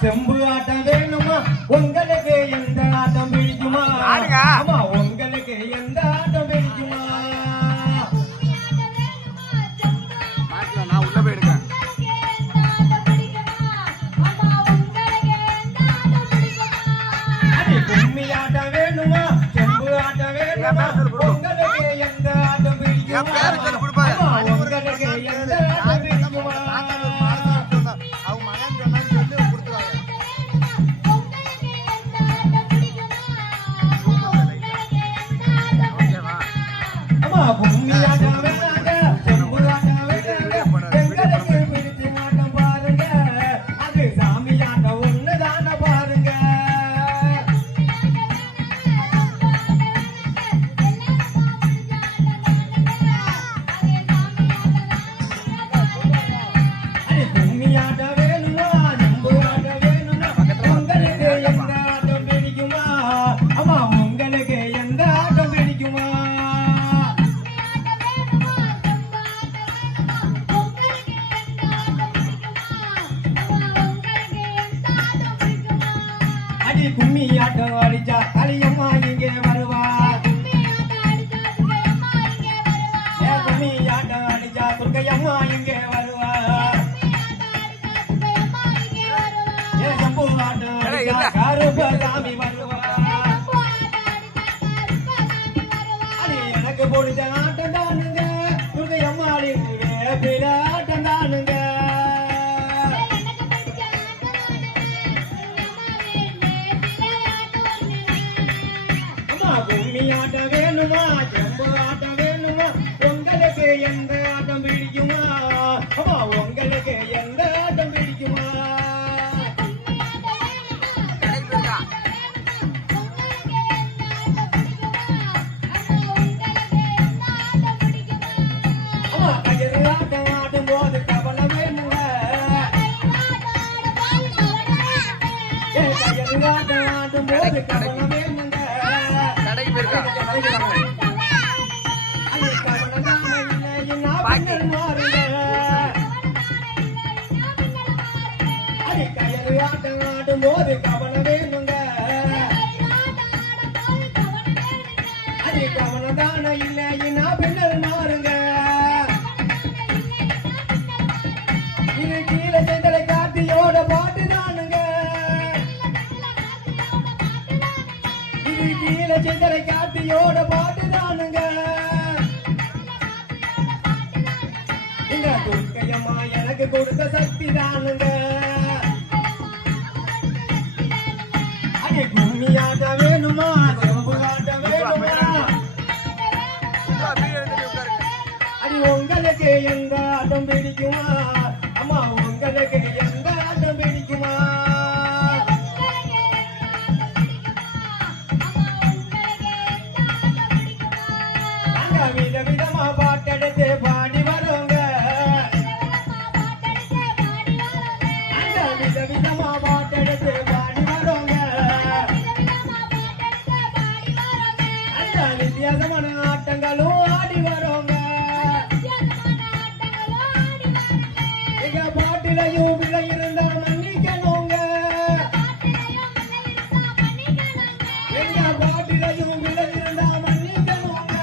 செம்பு ஆட்டம் வேணுமா உங்களுக்கு எந்த ஆட்டம் பிடிக்குமா ஆமா உங்களுக்கு எந்த ஆட்டம் பிடிக்குமா நான் உள்ள போயிடுறேன் கும்மி ஆட்டம் வேணுமா செம்பு ஆட்டம் வேணுமா உங்களுக்கு எந்த ஆட்டம் பிடிக்குமா உங்களுக்கு எந்த ஆட்டம் பிடிக்குமா கும்மி ஆட்டம் வேணாங்க செம்பு ஆட்டம் வேணாங்க எங்களுக்கு பிடிச்ச ஆட்டம் பாருங்க அது சாமி ஆட்டம் ஒண்ணுதான பாருங்க அது கும்மி ஆட்டம் வேணுமா செம்பு ஆட்டம் வேணுமா உங்களுக்கு எந்த ஆட்டம் பிடிக்குமா ஆமா உங்களுக்கு எந்த ஆட்டம் பிடிக்குமா அடி கும்மி ஆட்டம் அடிச்சா களியம்மா இங்கே வருவா கும்மி ஆட்டம் அடிச்சா துர்க்கையம்மா இங்கே வருவா சம்பு ஆட்டம் அடிச்சா கருப்பசாமி வருவா அடி எனக்கு பிடிச்ச ஆட்டம் தானுங்க துர்க்கையம்மாளின் வேப்பில ஆட்டம் தானுங்க கும்மி ஆட்டம் வேணுமா செம்பு ஆட்டம் வேணுமா உங்களுக்கு எந்த ஆட்டம் பிடிக்குமா அம்மா உங்களுக்கு எந்த ஆட்டம் பிடிக்குமா அம்மா கயிறு ஆட்டம் ஆடும் போது கவலை வேணுங்க கயிறு ஆட்டம் ஆடும் போது கவலை வேணுங்க போது கவனம் வேணுங்க அது கவனம் தானே இல்லைன்னா பின்னர் மாறுங்க இது கீழே செந்தலை காட்டியோட பாட்டு தானுங்க இது கீழே செந்தலை காட்டியோட பாட்டு தானுங்க இந்த துர்க்கையம்மா எனக்கு கொடுத்த சக்தி தானுங்க கும்மி ஆட்டம் வேணுமா செம்பு ஆட்டம் வேணுமா அது உங்களுக்கு எந்த ஆட்டம் பிடிக்குமா அம்மா உங்களுக்கு எந்த ஆட்டம் பிடிக்குமா நாங்க விதவிதமா பாட்டெடுத்து பாடி வரோங்க நாங்க விதவிதமா பாட்டெடுத்து பாடி வரோங்க வித்தியாசமான ஆட்டங்களும் ஆடி வரோங்க எங்க பாட்டிலையும் விலை இருந்தா மன்னிக்கணுங்க எங்க பாட்டிலையும் விலை இருந்தா மன்னிக்கணுங்க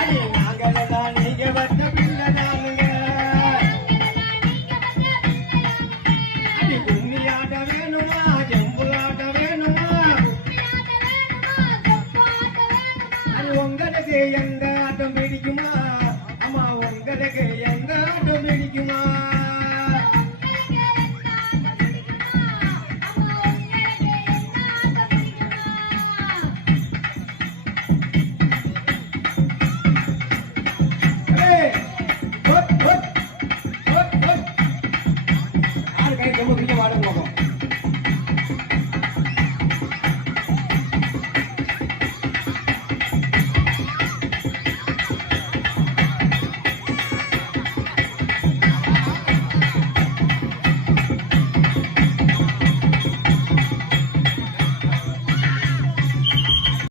அடி நாங்களதான் நீங்க வந்த பிள்ளை நானுங்க அடி கும்மி ஆட்டம் வேணுமா செம்பு ஆட்டம் வேணுமா உங்களுக்கு எந்த ஆட்டம் பிடிக்குமா அம்மா உங்களுக்கு